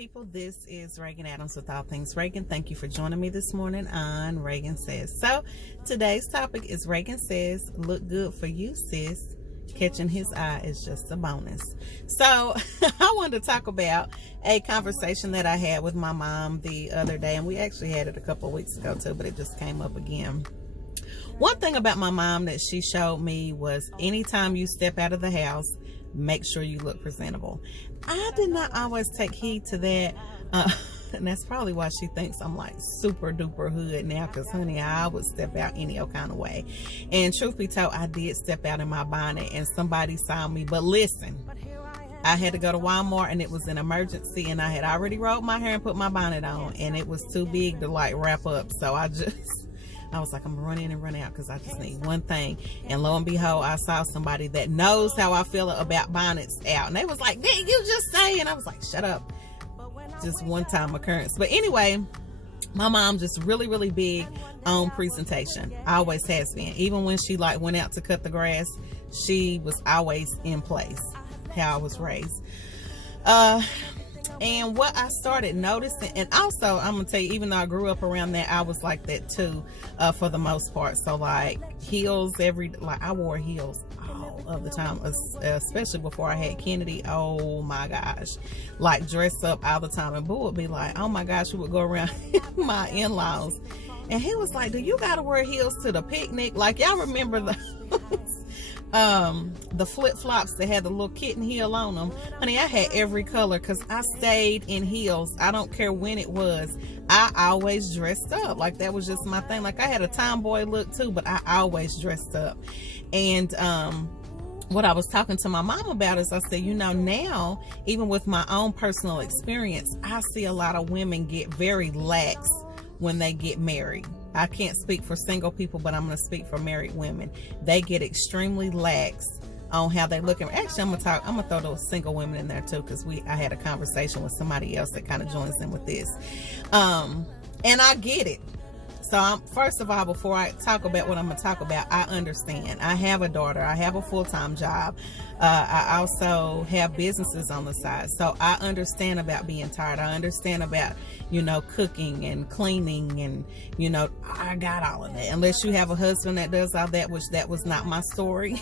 people, this is Regan Adams with All Things Regan. Thank you for joining me this morning on Regan Says. So today's topic is Regan Says, look good for you, sis. Catching his eye is just a bonus. So I wanted to talk about a conversation that I had with my mom the other day, and we actually had it a couple of weeks ago too, but it just came up again. One thing about my mom that she showed me was anytime you step out of the house, make sure you look presentable. I did not always take heed to that, and that's probably why she thinks I'm like super duper hood now, because honey, I would step out any old kind of way. And truth be told, I did step out in my bonnet and somebody saw me. But listen, I had to go to Walmart and it was an emergency, and I had already rolled my hair and put my bonnet on, and it was too big to like wrap up. So I was like, I'm gonna run in and run out because I just need one thing. And lo and behold, I saw somebody that knows how I feel about bonnets out, and they was like, did you just say? And I was like, shut up. Just one time occurrence. But anyway, my mom just really big on presentation. Always has been. Even when she like went out to cut the grass, she was always in place. How I was raised. And what I started noticing, and also I'm gonna tell you, even though I grew up around that, I was like that too, for the most part. So like heels, I wore heels all of the time, especially before I had Kennedy. Oh my gosh, like dress up all the time. And Boo would be like, oh my gosh, we would go around my in-laws, and he was like, do you gotta wear heels to the picnic? Like, y'all remember the flip-flops that had the little kitten heel on them? Honey, I had every color because I stayed in heels. I don't care when it was. I always dressed up. Like, that was just my thing. Like, I had a tomboy look too, but I always dressed up. And what I was talking to my mom about is, I said, you know, now, even with my own personal experience, I see a lot of women get very lax when they get married. I can't speak for single people, but I'm going to speak for married women. They get extremely lax on how they look. And actually, I'm gonna throw those single women in there too, because I had a conversation with somebody else that kind of joins in with this. And I get it. So first of all, before I talk about what I'm going to talk about, I understand. I have a daughter. I have a full-time job. I also have businesses on the side. So I understand about being tired. I understand about, you know, cooking and cleaning, and, you know, I got all of that. Unless you have a husband that does all that, which that was not my story.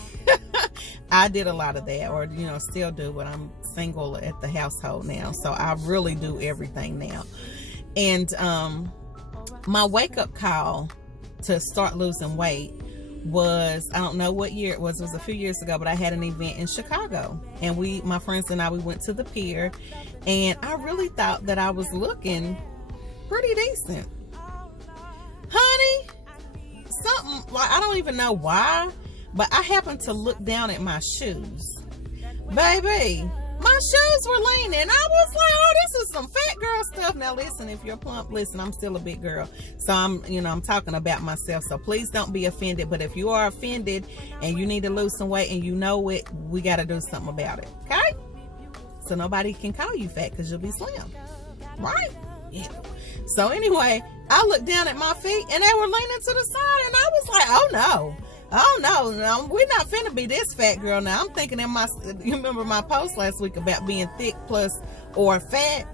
I did a lot of that, or, you know, still do, but I'm single at the household now. So I really do everything now. And, my wake-up call to start losing weight was, I don't know what year it was a few years ago, but I had an event in Chicago, and my friends and I, we went to the pier, and I really thought that I was looking pretty decent. Honey, something, like, I don't even know why, but I happened to look down at my shoes. Baby, my shoes were leaning. I was like, oh, this is some fat girl stuff. Now listen, if you're plump, listen, I'm still a big girl. So I'm talking about myself. So please don't be offended. But if you are offended and you need to lose some weight and you know it, we got to do something about it. Okay? So nobody can call you fat because you'll be slim. Right? Yeah. So anyway, I looked down at my feet and they were leaning to the side, and I was like, oh no. Oh no, we're not finna be this fat girl now. I'm thinking you remember my post last week about being thick plus or fat?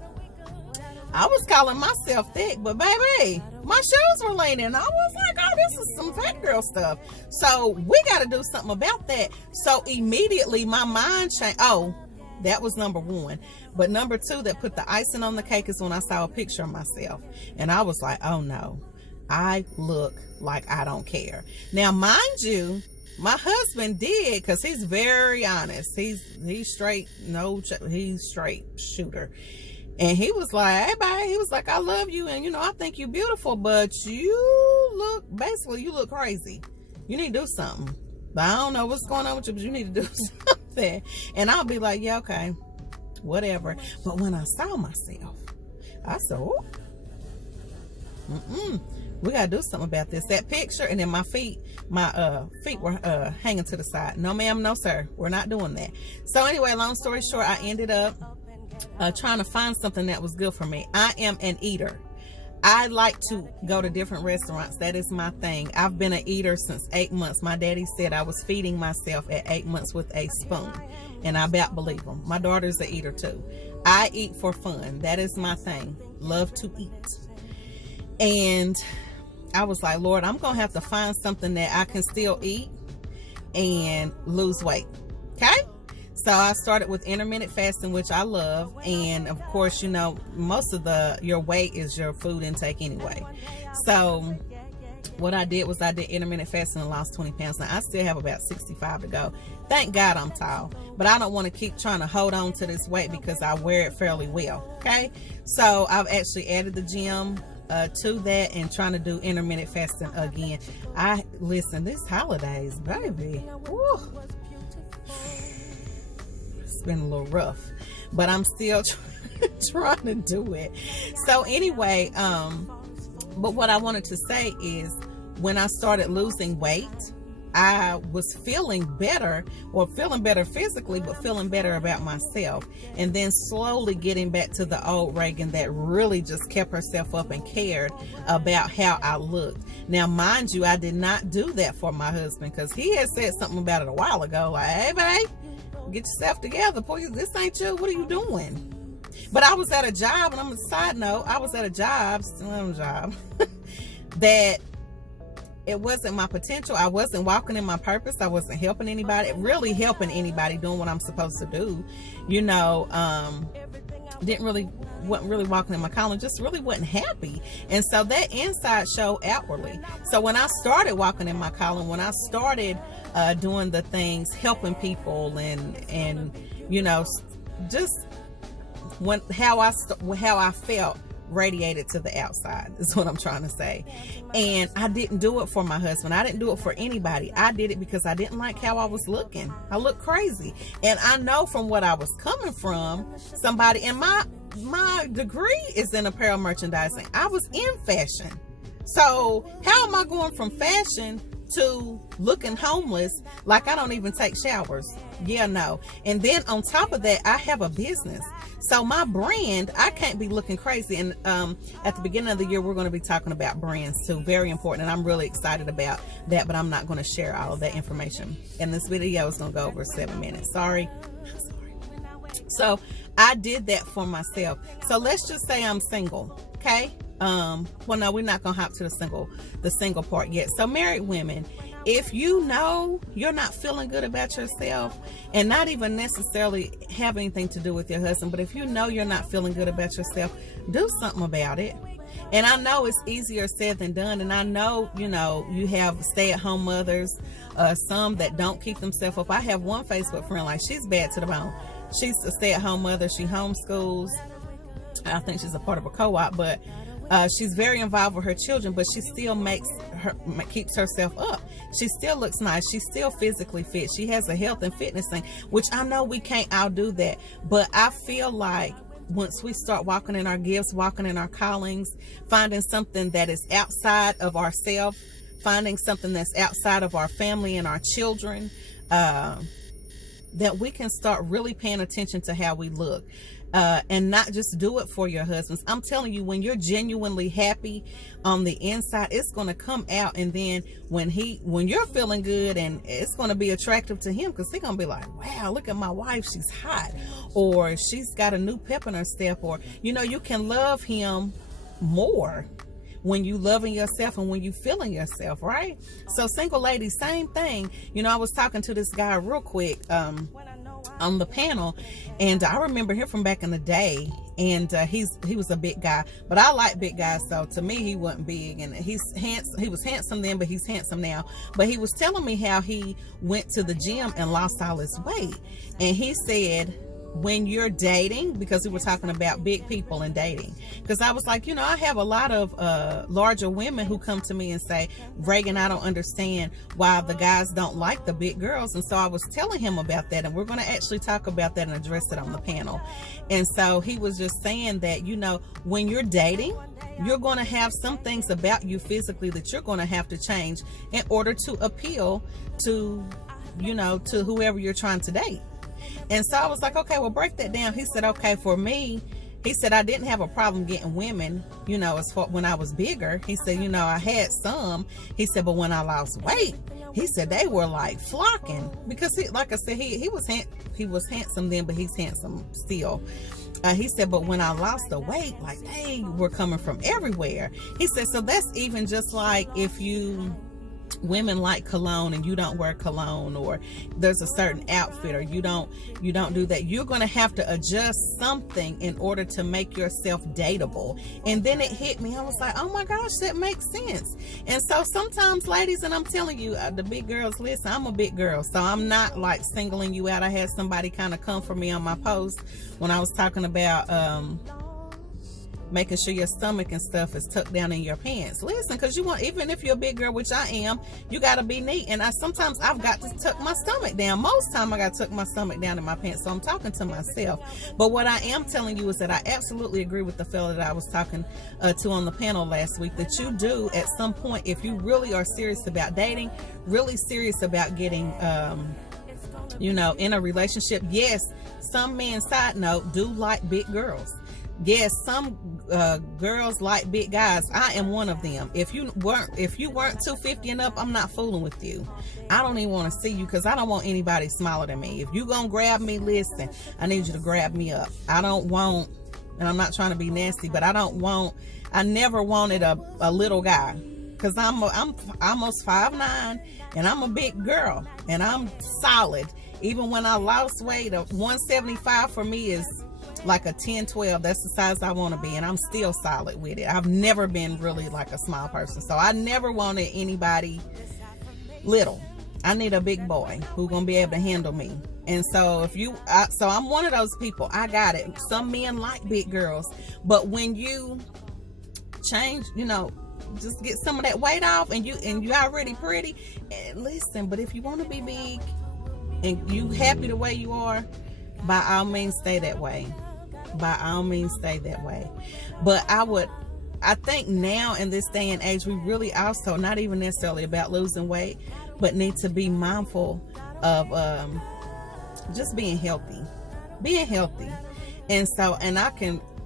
I was calling myself thick, but baby, my shoes were leaning. I was like, oh, this is some fat girl stuff. So we got to do something about that. So immediately my mind changed. Oh, that was number one. But number two that put the icing on the cake is when I saw a picture of myself. And I was like, oh no. I look like I don't care. Now, mind you, my husband did, because he's very honest. He's straight, he's straight shooter. And he was like, hey, babe, he was like, I love you, and, you know, I think you're beautiful, but you look crazy. You need to do something. But I don't know what's going on with you, but you need to do something. And I'll be like, yeah, okay, whatever. But when I saw myself, I said, oh, we gotta do something about this. That picture, and then my feet were hanging to the side. No ma'am, no sir, we're not doing that. So anyway, long story short, I ended up trying to find something that was good for me. I am an eater. I like to go to different restaurants. That is my thing. I've been an eater since 8 months. My daddy said I was feeding myself at 8 months with a spoon, and I about believe him. My daughter's an eater too. I eat for fun. That is my thing. Love to eat. And I was like, Lord, I'm going to have to find something that I can still eat and lose weight. Okay? So I started with intermittent fasting, which I love. And of course, you know, most of your weight is your food intake anyway. So what I did was I did intermittent fasting and lost 20 pounds. Now I still have about 65 to go. Thank God I'm tall, but I don't want to keep trying to hold on to this weight because I wear it fairly well. Okay. So I've actually added the gym to that and trying to do intermittent fasting again. Listen, this holidays, baby, woo, it's been a little rough, but I'm still trying to do it. So anyway, but what I wanted to say is when I started losing weight, I was feeling better, or feeling better physically, but feeling better about myself. And then slowly getting back to the old Regan that really just kept herself up and cared about how I looked. Now, mind you, I did not do that for my husband because he had said something about it a while ago. Like, hey, babe, get yourself together. Boy, this ain't you. What are you doing? But I was at a job, and I'm a side note, I was at a job, that it wasn't my potential. I wasn't walking in my purpose. I wasn't helping anybody, really helping anybody, doing what I'm supposed to do. You know, wasn't really walking in my calling, just really wasn't happy. And so that inside showed outwardly. So when I started walking in my calling, when I started doing the things, helping people and you know, just how I felt radiated to the outside is what I'm trying to say. And I didn't do it for my husband. I didn't do it for anybody. I did it because I didn't like how I was looking. I looked crazy. And I know from what I was coming from, somebody, and my degree is in apparel merchandising. I was in fashion. So how am I going from fashion to looking homeless like I don't even take showers? Yeah, no. And then on top of that, I have a business. So my brand, I can't be looking crazy. And at the beginning of the year, we're going to be talking about brands too. Very important. And I'm really excited about that, but I'm not going to share all of that information. And this video is going to go over 7 minutes. Sorry. So I did that for myself. So let's just say I'm single. Okay. Well, no, we're not going to hop to the single part yet. So married women, if you know you're not feeling good about yourself, and not even necessarily have anything to do with your husband, but if you know you're not feeling good about yourself, do something about it. And I know it's easier said than done. And I know, you know, you have stay-at-home mothers, some that don't keep themselves up. I have one Facebook friend, like, she's bad to the bone. She's a stay-at-home mother. She homeschools. I think she's a part of a co-op, but she's very involved with her children, but she still keeps herself up. She still looks nice. She's still physically fit. She has a health and fitness thing, which I know we can't outdo that. But I feel like once we start walking in our gifts, walking in our callings, finding something that is outside of ourselves, finding something that's outside of our family and our children, that we can start really paying attention to how we look. And not just do it for your husbands. I'm telling you, when you're genuinely happy on the inside, it's going to come out. And then when you're feeling good, and it's going to be attractive to him, because he's going to be like, wow, look at my wife, she's hot, or she's got a new pep in her step, or, you know, you can love him more when you loving yourself and when you feeling yourself, right? So single ladies, same thing. You know, I was talking to this guy real quick on the panel, and I remember him from back in the day, and he was a big guy, but I like big guys, so to me he wasn't big, and he was handsome then, but he's handsome now. But he was telling me how he went to the gym and lost all his weight, and he said, when you're dating, because we were talking about big people and dating, because I was like, you know, I have a lot of larger women who come to me and say, Regan, I don't understand why the guys don't like the big girls. And so I was telling him about that, and we're going to actually talk about that and address it on the panel. And so he was just saying that, you know, when you're dating, you're going to have some things about you physically that you're going to have to change in order to appeal to, you know, to whoever you're trying to date. And so I was like, okay, well, break that down. He said, okay, for me, he said, I didn't have a problem getting women, you know, as far when I was bigger. He said, you know, I had some. He said, but when I lost weight, he said they were like flocking, because he, like I said, he was handsome then, but he's handsome still. He said, but when I lost the weight, like they were coming from everywhere. He said, so that's even just like if women like cologne and you don't wear cologne, or there's a certain outfit, or you don't do that, you're going to have to adjust something in order to make yourself dateable. And then it hit me. I was like, oh my gosh, that makes sense. And so sometimes, ladies, and I'm telling you, the big girls, listen, I'm a big girl, so I'm not like singling you out. I had somebody kind of come for me on my post when I was talking about making sure your stomach and stuff is tucked down in your pants. Listen, because you want, even if you're a big girl, which I am, you got to be neat. And sometimes I've got to tuck my stomach down. Most time I got to tuck my stomach down in my pants. So I'm talking to myself. But what I am telling you is that I absolutely agree with the fella that I was talking to on the panel last week, that you do at some point, if you really are serious about dating, really serious about getting in a relationship. Yes, some men, side note, do like big girls. Yes, some girls like big guys. I am one of them. If you weren't 250 and up, I'm not fooling with you. I don't even want to see you, because I don't want anybody smaller than me. If you gonna grab me, listen, I need you to grab me up. I don't want, and I'm not trying to be nasty, but I never wanted a little guy, because I'm almost 5'9", and I'm a big girl, and I'm solid. Even when I lost weight, a 175 for me is like a 10-12. That's the size I want to be, and I'm still solid with it. I've never been really like a small person, so I never wanted anybody little. I need a big boy who's gonna be able to handle me. And so so I'm one of those people. I got it. Some men like big girls, but when you change, just get some of that weight off, and you already pretty. And listen, but if you want to be big and you happy the way you are, by all means stay that way. By all means stay that way. But I think now in this day and age, we really also, not even necessarily about losing weight, but need to be mindful of just being healthy. And so,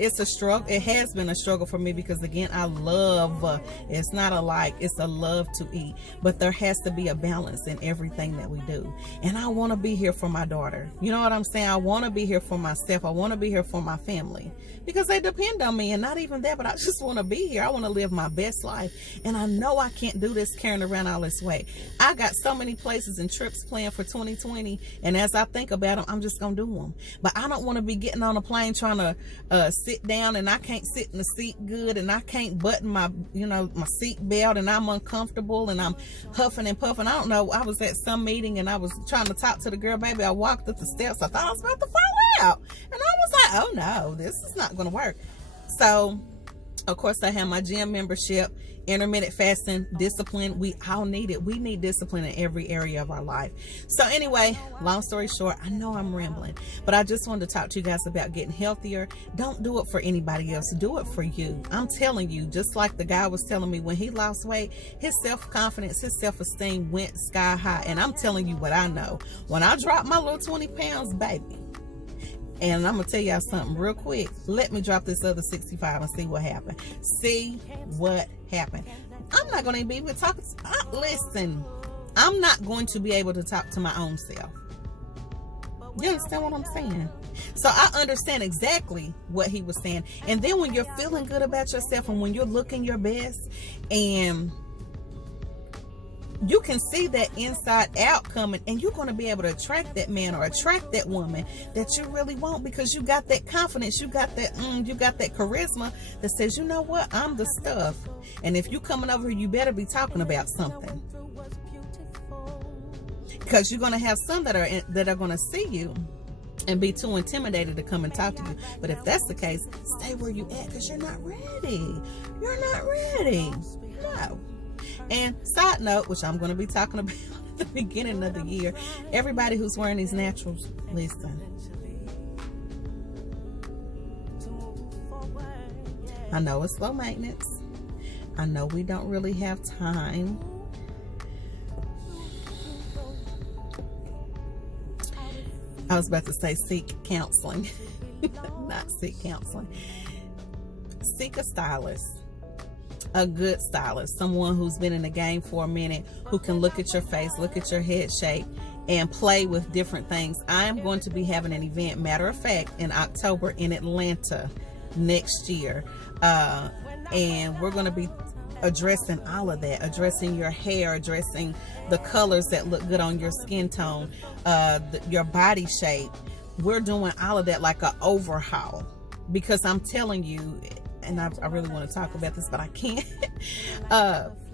it's a struggle. It has been a struggle for me, because again, I love, it's not a like, it's a love to eat, but there has to be a balance in everything that we do. And I want to be here for my daughter. You know what I'm saying? I want to be here for myself. I want to be here for my family, because they depend on me. And not even that, but I just want to be here. I want to live my best life. And I know I can't do this carrying around all this weight. I got so many places and trips planned for 2020. And as I think about them, I'm just going to do them. But I don't want to be getting on a plane trying to sit down, and I can't sit in the seat good, and I can't button my seat belt, and I'm uncomfortable, and I'm huffing and puffing. I don't know. I was at some meeting, and I was trying to talk to the girl, baby. I walked up the steps. I thought I was about to fall out, and I was like, oh no, this is not going to work. So of course, I have my gym membership, intermittent fasting, discipline. We all need it. We need discipline in every area of our life. So anyway, long story short, I know I'm rambling, but I just wanted to talk to you guys about getting healthier. Don't do it for anybody else. Do it for you. I'm telling you, just like the guy was telling me, when he lost weight, his self-confidence, his self-esteem went sky high. And I'm telling you what I know. When I dropped my little 20 pounds, baby, and I'm going to tell y'all something real quick. Let me drop this other 65 and see what happened. See what happened. I'm not going to be able to talk. Listen, I'm not going to be able to talk to my own self. You understand what I'm saying? So I understand exactly what he was saying. And then when you're feeling good about yourself, and when you're looking your best, and you can see that inside out coming, and you're going to be able to attract that man or attract that woman that you really want, because you got that confidence, you got that charisma that says, you know what, I'm the stuff. And if you coming over here, you better be talking about something, because you're going to have some that are going to see you and be too intimidated to come and talk to you. But if that's the case, stay where you at, because you're not ready. You're not ready. No. And side note, which I'm going to be talking about at the beginning of the year, everybody who's wearing these naturals, listen. I know it's low maintenance. I know we don't really have time. I was about to say seek counseling. Not seek counseling. Seek a stylist. A good stylist, someone who's been in the game for a minute, who can look at your face, look at your head shape, and play with different things. I'm going to be having an event, matter of fact, in October in Atlanta next year. And we're going to be addressing all of that, addressing your hair, addressing the colors that look good on your skin tone, your body shape. We're doing all of that, like an overhaul, because I'm telling you, and I really want to talk about this, but I can't.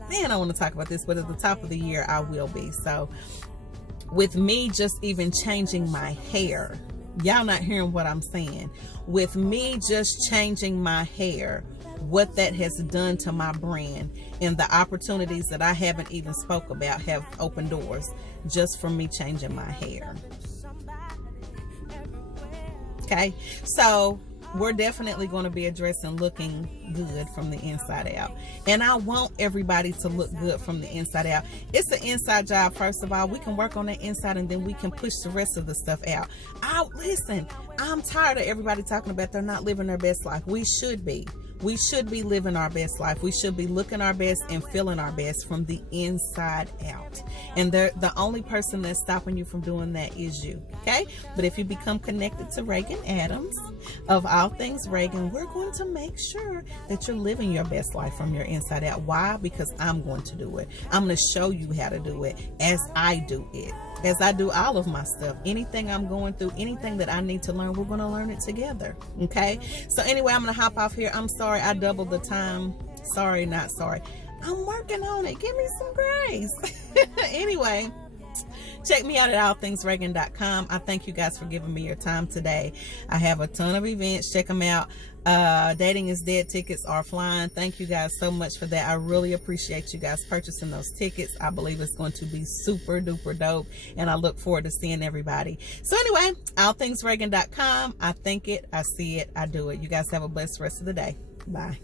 Man, I want to talk about this, but at the top of the year I will be. So with me just even changing my hair, y'all not hearing what I'm saying, with me just changing my hair, what that has done to my brand and the opportunities that I haven't even spoke about have opened doors just from me changing my hair. Okay, so we're definitely going to be addressing looking good from the inside out, and I want everybody to look good from the inside out. It's an inside job. First of all, we can work on that inside, and then we can push the rest of the stuff out. Listen, I'm tired of everybody talking about they're not living their best life. We should be living our best life. We should be looking our best and feeling our best from the inside out. And the only person that's stopping you from doing that is you. Okay? But if you become connected to Regan Adams, of all things Regan, we're going to make sure that you're living your best life from your inside out. Why? Because I'm going to do it. I'm going to show you how to do it as I do it. As I do all of my stuff, anything I'm going through, anything that I need to learn, we're going to learn it together. Okay? So anyway, I'm going to hop off here. I'm sorry I doubled the time. Sorry, not sorry. I'm working on it. Give me some grace. Anyway, check me out at allthingsregan.com. I thank you guys for giving me your time today. I have a ton of events. Check them out. Dating is Dead tickets are flying. Thank you guys so much for that. I really appreciate you guys purchasing those tickets. I believe it's going to be super duper dope, and I look forward to seeing everybody. So anyway, allthingsregan.com. I think it, I see it, I do it. You guys have a blessed rest of the day. Bye.